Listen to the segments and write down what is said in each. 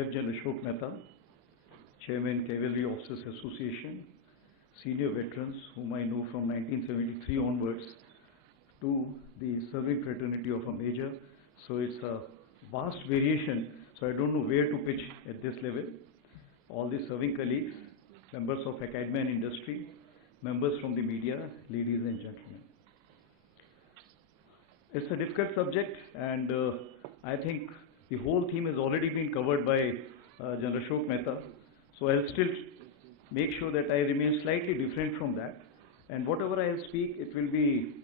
Feb General Ashok Mehta, Chairman Cavalry Officers Association, senior veterans whom I know from 1973 onwards, to the serving fraternity of a major. So it's a vast variation, so I don't know where to pitch at this level. All the serving colleagues, members of academia and industry, members from the media, ladies and gentlemen. It's a difficult subject, and I think the whole theme has already been covered by General Ashok Mehta. So I'll still make sure that I remain slightly different from that. And whatever I'll speak, it will be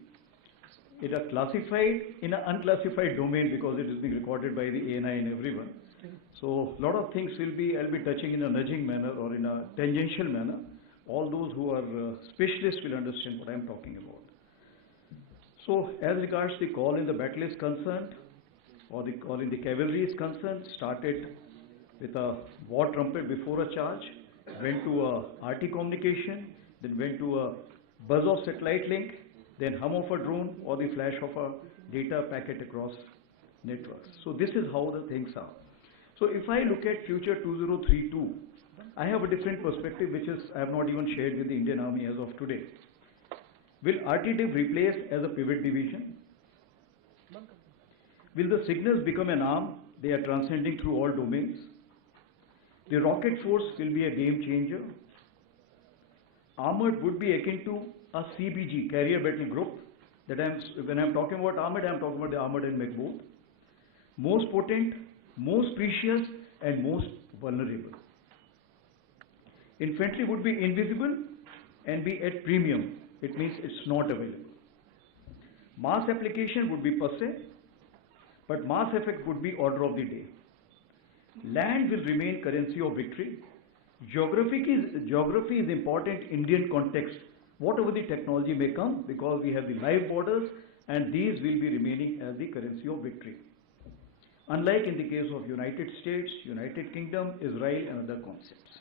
in a classified, in an unclassified domain, because it is being recorded by the ANI and everyone. So a lot of things I'll be touching in a nudging manner or in a tangential manner. All those who are specialists will understand what I'm talking about. So as regards the call in the battle is concerned, or the call in the cavalry is concerned, started with a war trumpet before a charge, went to a RT communication, then went to a buzz of satellite link, then hum of a drone or the flash of a data packet across networks. So this is how the things are. So if I look at future 2032, I have a different perspective which is I have not even shared with the Indian Army as of today. Will RTDIV replace as a pivot division? Will the signals become an arm? They are transcending through all domains. The rocket force will be a game changer. Armored would be akin to a CBG, carrier battle group. When I'm talking about armored, I'm talking about the armored and mech both. Most potent, most precious, and most vulnerable. Infantry would be invisible and be at premium. It means it's not available. Mass application would be passe, but mass effect would be order of the day. Land will remain currency of victory. Geography is important in Indian context, whatever the technology may come, because we have the live borders and these will be remaining as the currency of victory. Unlike in the case of United States, United Kingdom, Israel and other concepts.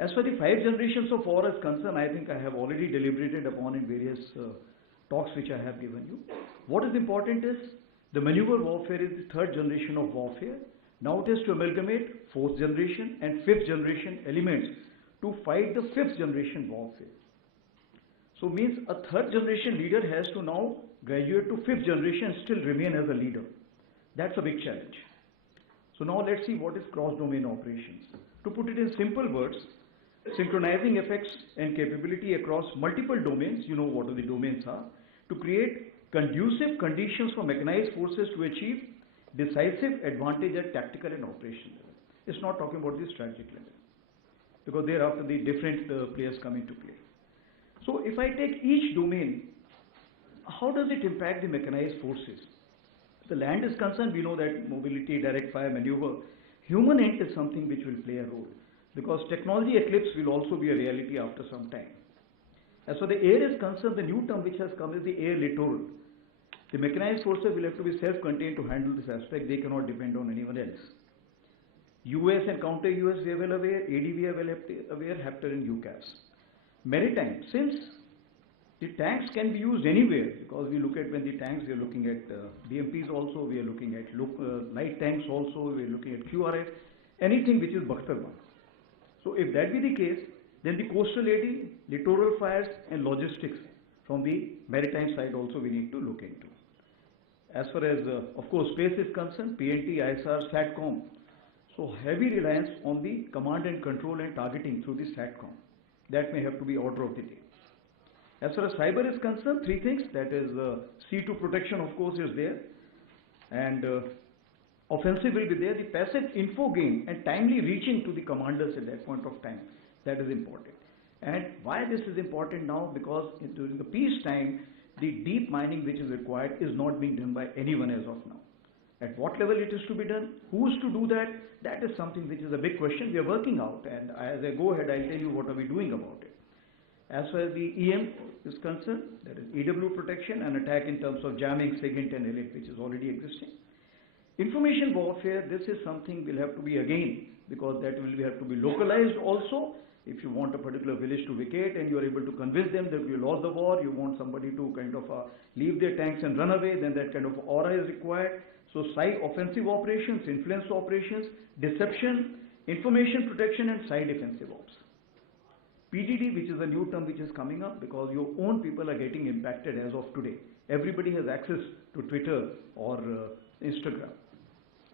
As for the 5 generations of war is concerned, I think I have already deliberated upon in various talks which I have given you. What is important is the maneuver warfare is the 3rd generation of warfare. Now it is to amalgamate 4th generation and 5th generation elements to fight the 5th generation warfare. So means a 3rd generation leader has to now graduate to 5th generation and still remain as a leader. That's a big challenge. So now let's see what is cross-domain operations. To put it in simple words, synchronizing effects and capability across multiple domains, you know what the domains are, to create conducive conditions for mechanized forces to achieve decisive advantage at tactical and operational level. It's not talking about the strategic level, because thereafter the different players come into play. So if I take each domain, how does it impact the mechanized forces? The land is concerned, we know that mobility, direct fire, maneuver, human end is something which will play a role, because technology eclipse will also be a reality after some time. As for the air is concerned, the new term which has come is the air littoral. The mechanized forces will have to be self-contained to handle this aspect. They cannot depend on anyone else. US and counter-US we are well aware, AD we are well aware, Hapter and UCAS. Maritime, since the tanks can be used anywhere, because we look at when the tanks, we are looking at BMPs also, we are looking at light tanks also, we are looking at QRF, anything which is Bakhtar 1. So if that be the case, then the coastal AD, littoral fires and logistics from the maritime side also we need to look into. As far as, of course, space is concerned, PNT, ISR, SATCOM. So heavy reliance on the command and control and targeting through the SATCOM. That may have to be order of the day. As far as cyber is concerned, 3 things, that is C2 protection of course is there, and offensive will be there. The passive info gain and timely reaching to the commanders at that point of time, that is important. And why this is important now? Because during the peace time, the deep mining which is required is not being done by anyone as of now. At what level it is to be done? Who is to do that? That is something which is a big question we are working out, and as I go ahead, I'll tell you what are we doing about it. As far as the EM is concerned, that is EW protection and attack in terms of jamming, SIGINT and elite, which is already existing. Information warfare, this is something will have to be again, because that will have to be localized also. If you want a particular village to vacate and you are able to convince them that you lost the war, you want somebody to kind of leave their tanks and run away, then that kind of aura is required. So side offensive operations, influence operations, deception, information protection and side defensive ops. PDD, which is a new term which is coming up because your own people are getting impacted as of today. Everybody has access to Twitter or Instagram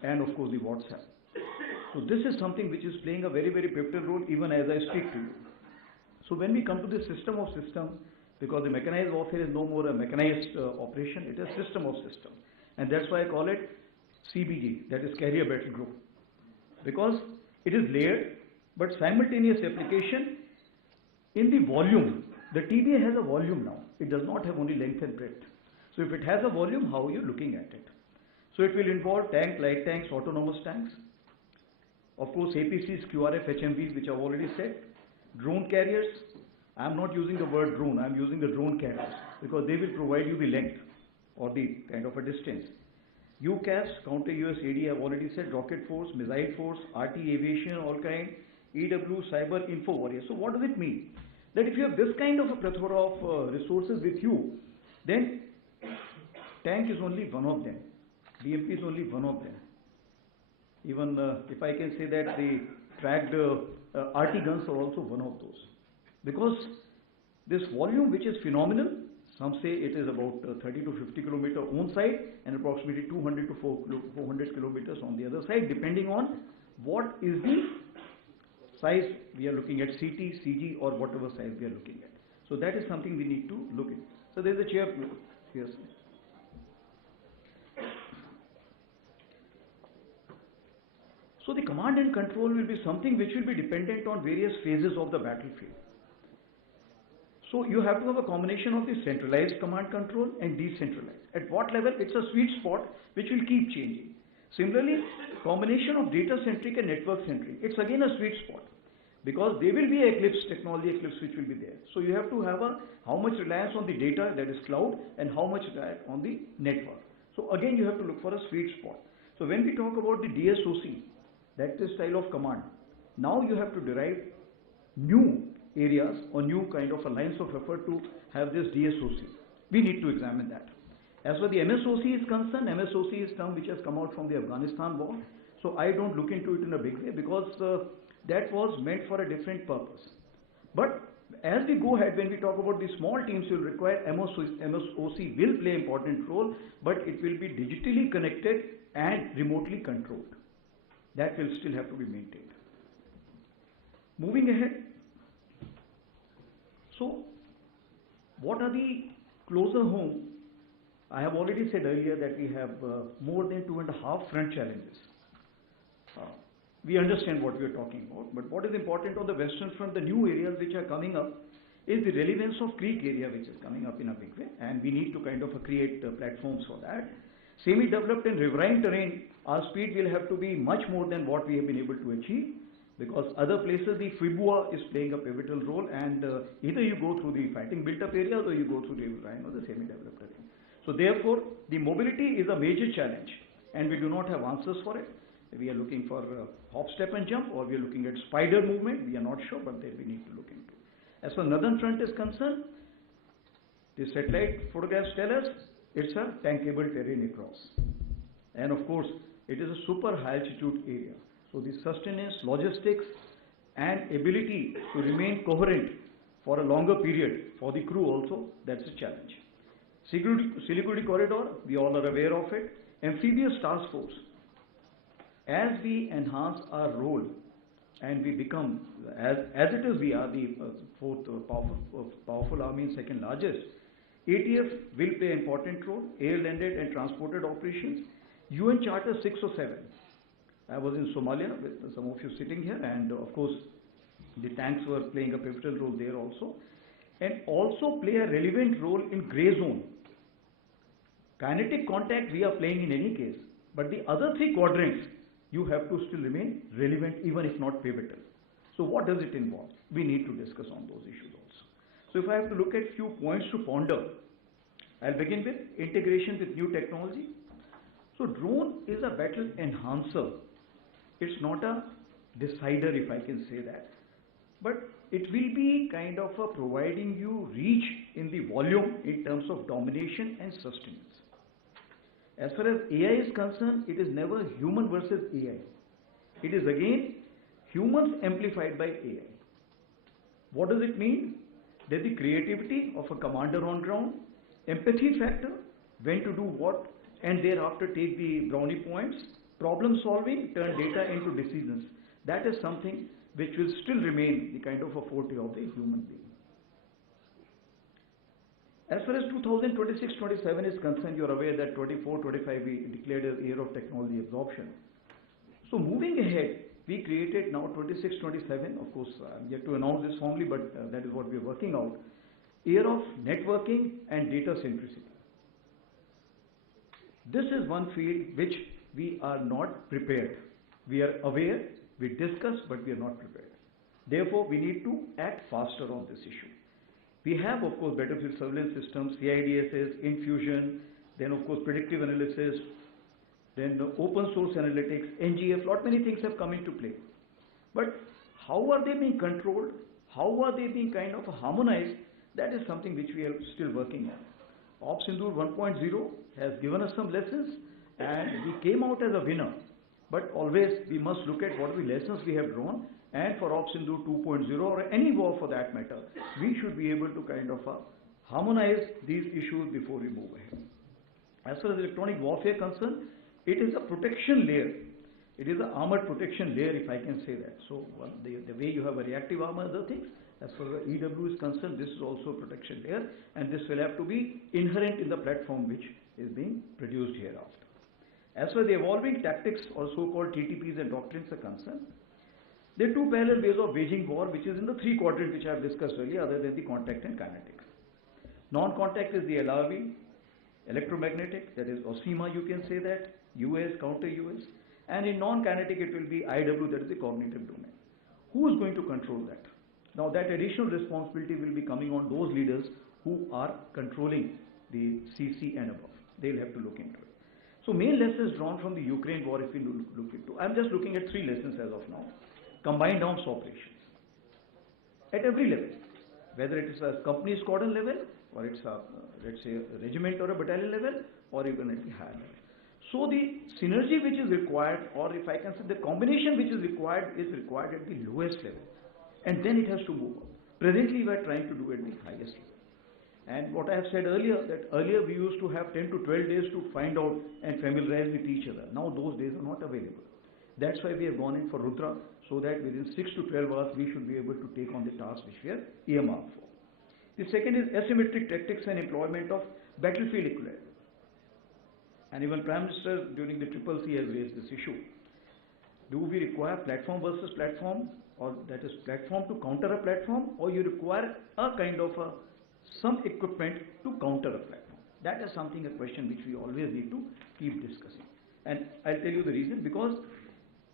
and of course the WhatsApp. So this is something which is playing a very, very pivotal role even as I speak to you. So when we come to the system of systems, because the mechanized warfare is no more a mechanized operation, it is system of systems. And that's why I call it CBG, that is carrier battle group. Because it is layered, but simultaneous application in the volume. The TBA has a volume now. It does not have only length and breadth. So if it has a volume, how are you looking at it? So it will involve tank, light tanks, autonomous tanks. Of course, APCs, QRF, HMVs, which I've already said. Drone carriers. I'm not using the word drone, I'm using the drone carriers because they will provide you the length or the kind of a distance. UCAS, counter US AD, I've already said, rocket force, missile force, RT aviation, all kind, EW, cyber, info warrior. So what does it mean? That if you have this kind of a plethora of resources with you, then tank is only one of them. DMP is only one of them. Even if I can say that the tracked RT guns are also one of those. Because this volume, which is phenomenal, some say it is about 30 to 50 kilometer on side and approximately 200 to 400 kilometers on the other side, depending on what is the size we are looking at, CT, CG or whatever size we are looking at. So that is something we need to look at. So there is a chair here. So the command and control will be something which will be dependent on various phases of the battlefield. So you have to have a combination of the centralized command control and decentralized. At what level? It's a sweet spot which will keep changing. Similarly, combination of data centric and network centric. It's again a sweet spot because there will be eclipse, technology eclipse which will be there. So you have to have how much reliance on the data, that is cloud, and how much reliance on the network. So again you have to look for a sweet spot. So when we talk about the DSOC, that's the style of command. Now you have to derive new areas or new kind of lines of effort to have this DSOC. We need to examine that. As for the MSOC is concerned, MSOC is term which has come out from the Afghanistan war. So I don't look into it in a big way because that was meant for a different purpose. But as we go ahead, when we talk about the small teams, you'll require MSOC will play an important role, but it will be digitally connected and remotely controlled. That will still have to be maintained. Moving ahead. So, what are the closer home? I have already said earlier that we have more than 2.5 front challenges. We understand what we are talking about, but what is important on the Western Front, the new areas which are coming up, is the relevance of Creek area which is coming up in a big way, and we need to kind of create platforms for that. Semi-developed and riverine terrain, our speed will have to be much more than what we have been able to achieve, because other places the FIBUA is playing a pivotal role, and either you go through the fighting built-up areas or you go through the riverine or the semi-developed terrain. So therefore, the mobility is a major challenge, and we do not have answers for it. We are looking for hop, step and jump, or we are looking at spider movement. We are not sure, but that we need to look into. As far as Northern Front is concerned, the satellite photographs tell us it's a tankable terrain across. And of course, it is a super high altitude area. So the sustenance, logistics and ability to remain coherent for a longer period for the crew also, that's a challenge. Siliguri corridor, we all are aware of it. Amphibious task force. As we enhance our role and we become, as it is, we are the fourth powerful army and second largest, ATF will play an important role, air landed and transported operations. UN Charter 6 or 7. I was in Somalia with some of you sitting here, and of course the tanks were playing a pivotal role there also, and also play a relevant role in grey zone. Kinetic contact we are playing in any case, but the other three quadrants you have to still remain relevant even if not pivotal. So what does it involve? We need to discuss on those issues also. So if I have to look at few points to ponder, I'll begin with integration with new technology. So drone is a battle enhancer. It's not a decider, if I can say that. But it will be kind of providing you reach in the volume in terms of domination and sustenance. As far as AI is concerned, it is never human versus AI. It is again humans amplified by AI. What does it mean? That the creativity of a commander on ground, empathy factor, when to do what, and thereafter take the brownie points, problem solving, turn data into decisions. That is something which will still remain the kind of a forte of the human being. As far as 2026-27 is concerned, you are aware that 24-25 we declared as year of technology absorption. So moving ahead, we created now 26-27, of course, yet to announce this formally, but that is what we are working out, year of networking and data centricity. This is one field which we are not prepared. We are aware, we discuss, but we are not prepared. Therefore, we need to act faster on this issue. We have, of course, battlefield surveillance systems, CIDSs, Infusion, then of course predictive analysis, then open source analytics, NGF, many things have come into play. But how are they being controlled? How are they being kind of harmonized? That is something which we are still working on. OpsSindoor 1.0 has given us some lessons and we came out as a winner. But always we must look at what are the lessons we have drawn, and for OpsSindoor 2.0 or any war for that matter, we should be able to kind of harmonize these issues before we move ahead. As far as electronic warfare concerned, it is a protection layer. It is an armored protection layer, if I can say that. So the way you have a reactive armor and other things, as far as EW is concerned, this is also a protection layer, and this will have to be inherent in the platform which is being produced hereafter. As far as the evolving tactics or so-called TTPs and doctrines are concerned, there are two parallel ways of waging war, which is in the three quadrants which I have discussed earlier, other than the contact and kinetic. Non-contact is the LRV, electromagnetic, that is OSIMA, you can say that, US, counter-US, and in non-kinetic it will be IW, that is the cognitive domain. Who is going to control that? Now that additional responsibility will be coming on those leaders who are controlling the CC and above. They will have to look into it. So main lessons drawn from the Ukraine war, if we look into, I am just looking at three lessons as of now. Combined arms operations at every level, whether it is a company squadron level or it's a, let's say, a regiment or a battalion level, or even at the higher level. So the synergy which is required, or if I can say the combination which is required at the lowest level, and then it has to move up. Presently we are trying to do it at the highest level. And what I have said earlier, that earlier we used to have 10 to 12 days to find out and familiarize with each other. Now those days are not available. That's why we have gone in for Rudra, so that within 6 to 12 hours we should be able to take on the task which we are earmarked for. The second is asymmetric tactics and employment of battlefield equilibrium. And even Prime Minister during the CCC has raised this issue. Do we require platform versus platform, or that is platform to counter a platform, or you require a kind of some equipment to counter a platform? That is something, a question which we always need to keep discussing. And I'll tell you the reason, because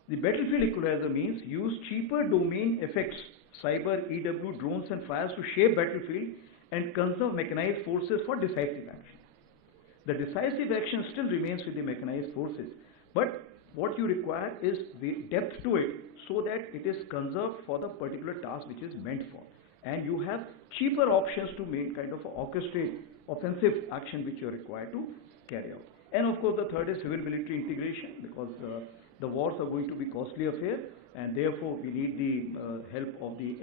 the battlefield equalizer means use cheaper domain effects, cyber, EW, drones and fires to shape battlefield and conserve mechanized forces for decisive action. The decisive action still remains with the mechanized forces, but what you require is the depth to it so that it is conserved for the particular task which is meant for. And you have cheaper options to make kind of orchestrate offensive action which you are required to carry out. And of course the third is civil military integration, because the wars are going to be costly affair, and therefore we need the help of the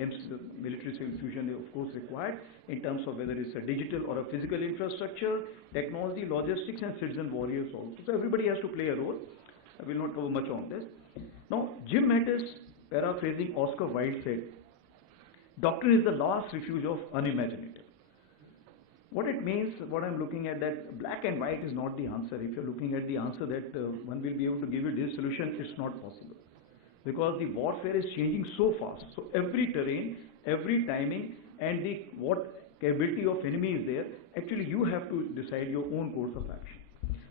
military civil fusion, of course, required in terms of whether it's a digital or a physical infrastructure, technology, logistics and citizen warriors also. So everybody has to play a role. I will not cover much on this. Now Jim Mattis, paraphrasing Oscar Wilde, said, "Doctrine is the last refuge of unimaginative." What it means, what I'm looking at, that black and white is not the answer. If you're looking at the answer that one will be able to give you this solution, it's not possible. Because the warfare is changing so fast. So every terrain, every timing, and the what capability of enemy is there, actually you have to decide your own course of action.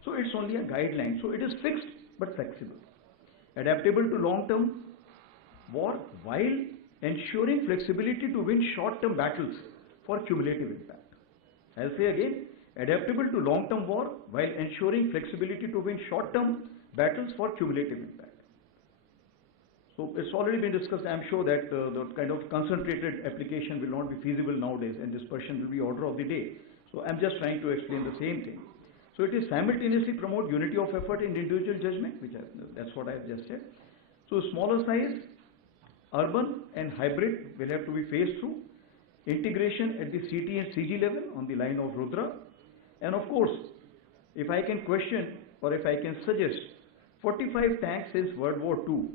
So it's only a guideline. So it is fixed but flexible. Adaptable to long-term war while ensuring flexibility to win short-term battles for cumulative impact. I'll say again, adaptable to long-term war while ensuring flexibility to win short-term battles for cumulative impact. So it's already been discussed. I'm sure that the kind of concentrated application will not be feasible nowadays, and dispersion will be order of the day. So I'm just trying to explain the same thing. So it is simultaneously promote unity of effort in individual judgment, that's what I've just said. So smaller size, urban and hybrid will have to be phased through. Integration at the CT and CG level on the line of Rudra. And of course, if I can question or if I can suggest 45 tanks since World War II,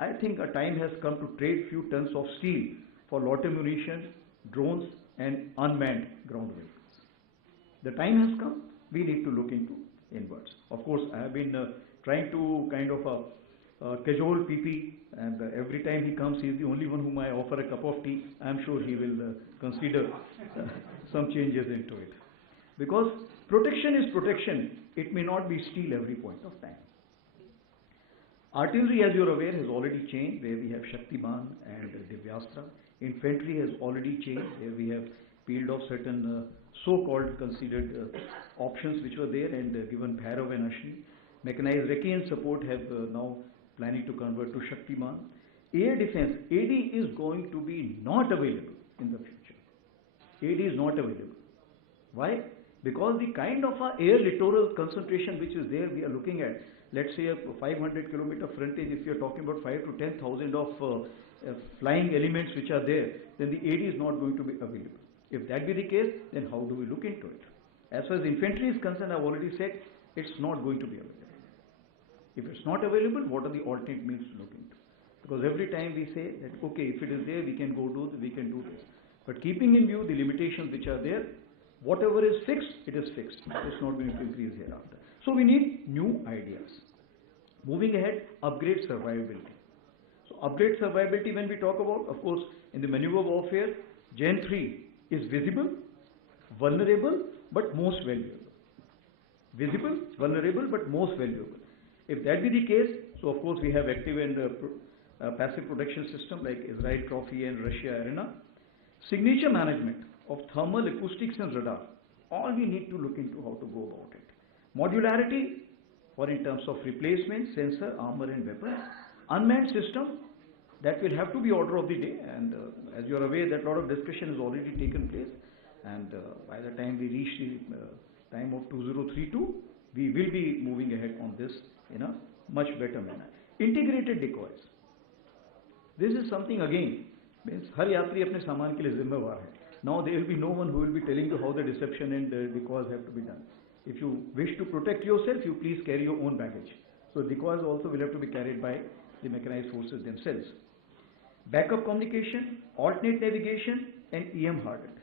I think a time has come to trade few tons of steel for lot munitions, drones and unmanned ground vehicles. The time has come. We need to look into inwards. Of course, I have been trying to kind of cajole PP, and every time he comes, he is the only one whom I offer a cup of tea. I am sure he will consider some changes into it. Because protection is protection. It may not be steel every point of time. Artillery, as you are aware, has already changed, where we have Shaktiman and Divyastra. Infantry has already changed, where we have peeled off certain so-called considered options which were there and given Bhairav and Ashni. Mechanized recce and support have now planning to convert to Shaktiman. Air defense, AD is going to be not available in the future. AD is not available. Why? Because the kind of air littoral concentration which is there, we are looking at, let's say a 500 kilometer frontage, if you are talking about 5 to 10,000 of flying elements which are there, then the AD is not going to be available. If that be the case, then how do we look into it? As far as infantry is concerned, I've already said, it's not going to be available. If it's not available, what are the alternate means to look into? Because every time we say that, okay, if it is there, we can do this. But keeping in view the limitations which are there, whatever is fixed, it is fixed. It's not going to increase hereafter. So we need new ideas. Moving ahead, upgrade survivability. So upgrade survivability when we talk about, of course, in the maneuver warfare, Gen 3 is visible, vulnerable, but most valuable. Visible, vulnerable, but most valuable. If that be the case, so of course we have active and passive protection system like Israel Trophy and Russia Arena. Signature management of thermal, acoustics and radar. All we need to look into how to go about it. Modularity, or in terms of replacement, sensor, armor and weapons. Unmanned system, that will have to be order of the day, and as you are aware that a lot of discussion has already taken place, and by the time we reach the time of 2032, we will be moving ahead on this in a much better manner. Integrated decoys. This is something again, means har yatri apne saman ke liye zimmewar hai. Now there will be no one who will be telling you how the deception and decoys have to be done. If you wish to protect yourself, you please carry your own baggage. So decoys also will have to be carried by the mechanized forces themselves. Backup communication, alternate navigation and EM hardened.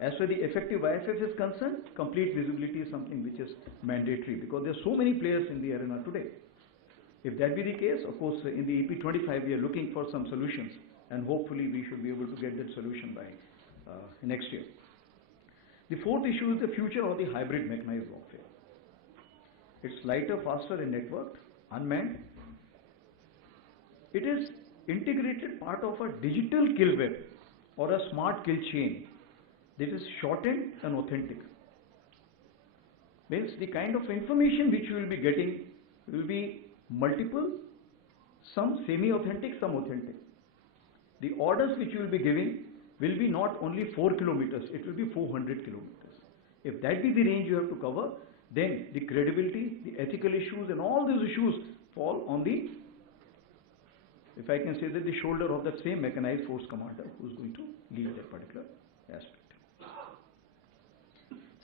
As far as the effective IFF is concerned, complete visibility is something which is mandatory because there are so many players in the arena today. If that be the case, of course, in the EP25 we are looking for some solutions, and hopefully we should be able to get that solution by next year. The fourth issue is the future of the hybrid mechanized warfare. It's lighter, faster and networked, unmanned. It is integrated part of a digital kill web or a smart kill chain. This is shortened and authentic. Means the kind of information which you will be getting will be multiple, some semi-authentic, some authentic. The orders which you will be giving will be not only 4 kilometers, it will be 400 kilometers. If that be the range you have to cover, then the credibility, the ethical issues and all those issues fall on the, if I can say that, the shoulder of that same mechanized force commander who is going to lead that particular aspect.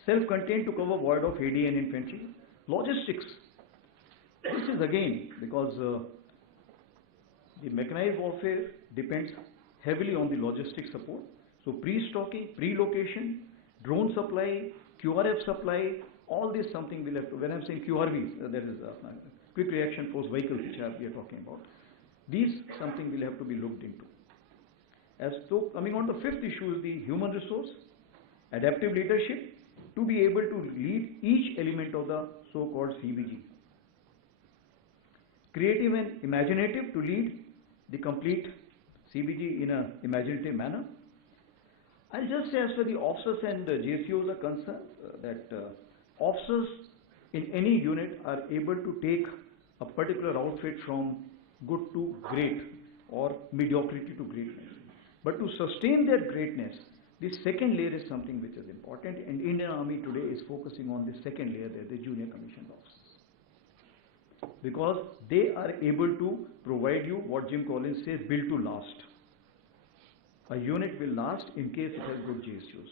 Self-contained to cover void of AD and infantry. Logistics. This is again because the mechanized warfare depends heavily on the logistic support. So pre-stocking, pre-location, drone supply, QRF supply, all this something we'll have to, when I'm saying QRVs, that is quick reaction force vehicles which we are talking about. These something will have to be looked into. As so coming on the fifth issue is the human resource, adaptive leadership to be able to lead each element of the so-called CBG. Creative and imaginative to lead the complete CBG in an imaginative manner. I'll just say as far as the officers and JCOs are concerned, that officers in any unit are able to take a particular outfit from good to great or mediocrity to greatness. But to sustain their greatness, the second layer is something which is important, and Indian Army today is focusing on the second layer there, the junior commissioned officers. Because they are able to provide you what Jim Collins says, built to last. A unit will last in case it has good JSUs.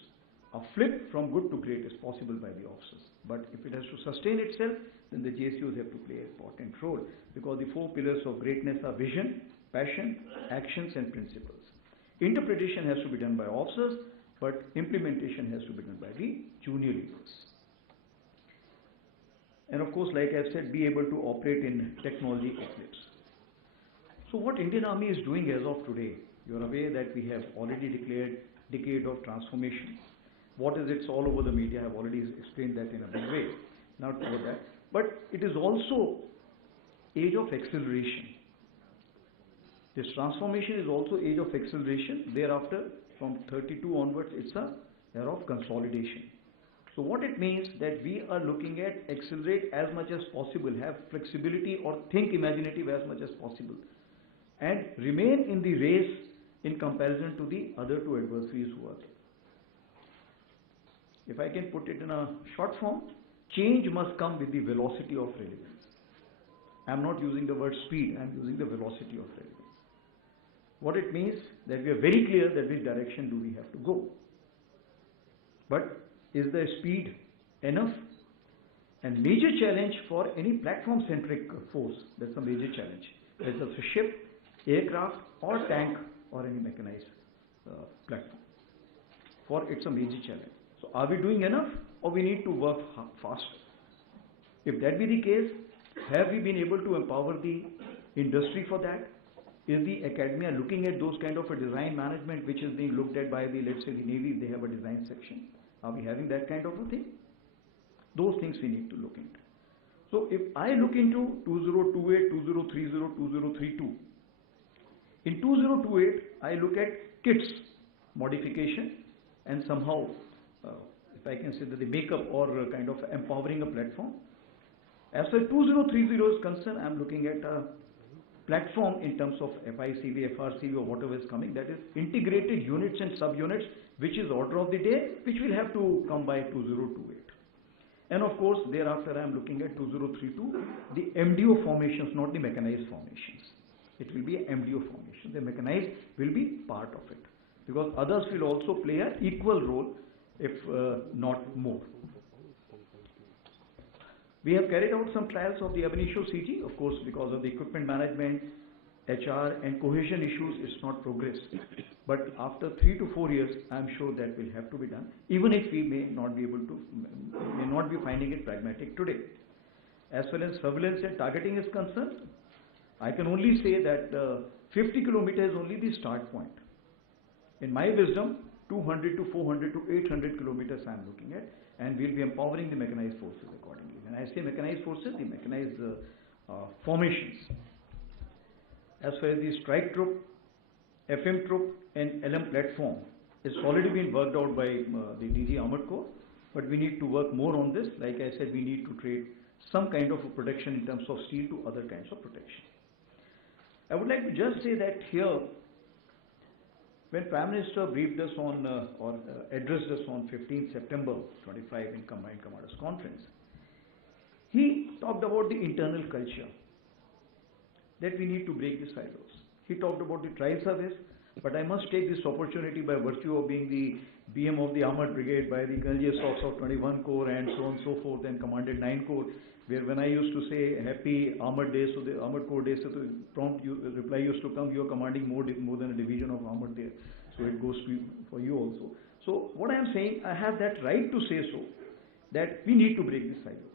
A flip from good to great is possible by the officers. But if it has to sustain itself, then the JSUs have to play an important role, because the four pillars of greatness are vision, passion, actions and principles. Interpretation has to be done by officers, but implementation has to be done by the junior leaders. And of course, like I've said, be able to operate in technology eclipse. So what Indian Army is doing as of today, you're aware that we have already declared decade of transformation. What is it's all over the media, I've already explained that in a big way, not over that. But it is also age of acceleration. This transformation is also age of acceleration. Thereafter, from 32 onwards, it's a era of consolidation. So what it means that we are looking at accelerate as much as possible, have flexibility or think imaginative as much as possible, and remain in the race in comparison to the other two adversaries who are there. If I can put it in a short form, change must come with the velocity of relevance. I am not using the word speed, I am using the velocity of relevance. What it means that we are very clear that which direction do we have to go. But is the speed enough? And major challenge for any platform-centric force, that's a major challenge. Whether it's a ship, aircraft or tank or any mechanized platform. For it's a major challenge. So are we doing enough or we need to work faster? If that be the case, have we been able to empower the industry for that? Is the academia looking at those kind of a design management which is being looked at by the, let's say, the Navy, they have a design section. Are we having that kind of a thing? Those things we need to look into. So if I look into 2028, 2030, 2032, in 2028 I look at kits modification and somehow, if I can say that the makeup or kind of empowering a platform. As far as 2030 is concerned, I am looking at a platform in terms of FICV, FRCV or whatever is coming, that is integrated units and subunits, which is order of the day, which will have to come by 2028. And of course, thereafter I am looking at 2032, the MDO formations, not the mechanized formations. It will be a MDO formation. The mechanized will be part of it, because others will also play an equal role, if not more. We have carried out some trials of the ab initio CG, of course, because of the equipment management, HR and cohesion issues, it's not progressed. But after 3 to 4 years, I am sure that will have to be done, even if we may not be able to, may not be finding it pragmatic today. As far as surveillance and targeting is concerned, I can only say that 50 kilometers is only the start point. In my wisdom, 200 to 400 to 800 kilometers I am looking at, and we'll be empowering the mechanized forces accordingly. When I say mechanized forces, the mechanized formations. As far as the strike troop, FM troop and LM platform, it's already been worked out by the DG Armored Corps, but we need to work more on this. Like I said, we need to trade some kind of a protection in terms of steel to other kinds of protection. I would like to just say that here, when Prime Minister briefed us on or addressed us on 15th September 25 in Combined Commanders Conference, he talked about the internal culture, that we need to break the silos. He talked about the tri-service, but I must take this opportunity by virtue of being the BM of the Armored Brigade, by the Colonel Stocks of 21 Corps and so on and so forth, and commanded 9 Corps, where when I used to say happy Armored Day, so the Armored Corps Day, so the prompt reply used to come, you are commanding more than a division of Armored there. So it goes to for you also. So what I am saying, I have that right to say so, that we need to break the silos.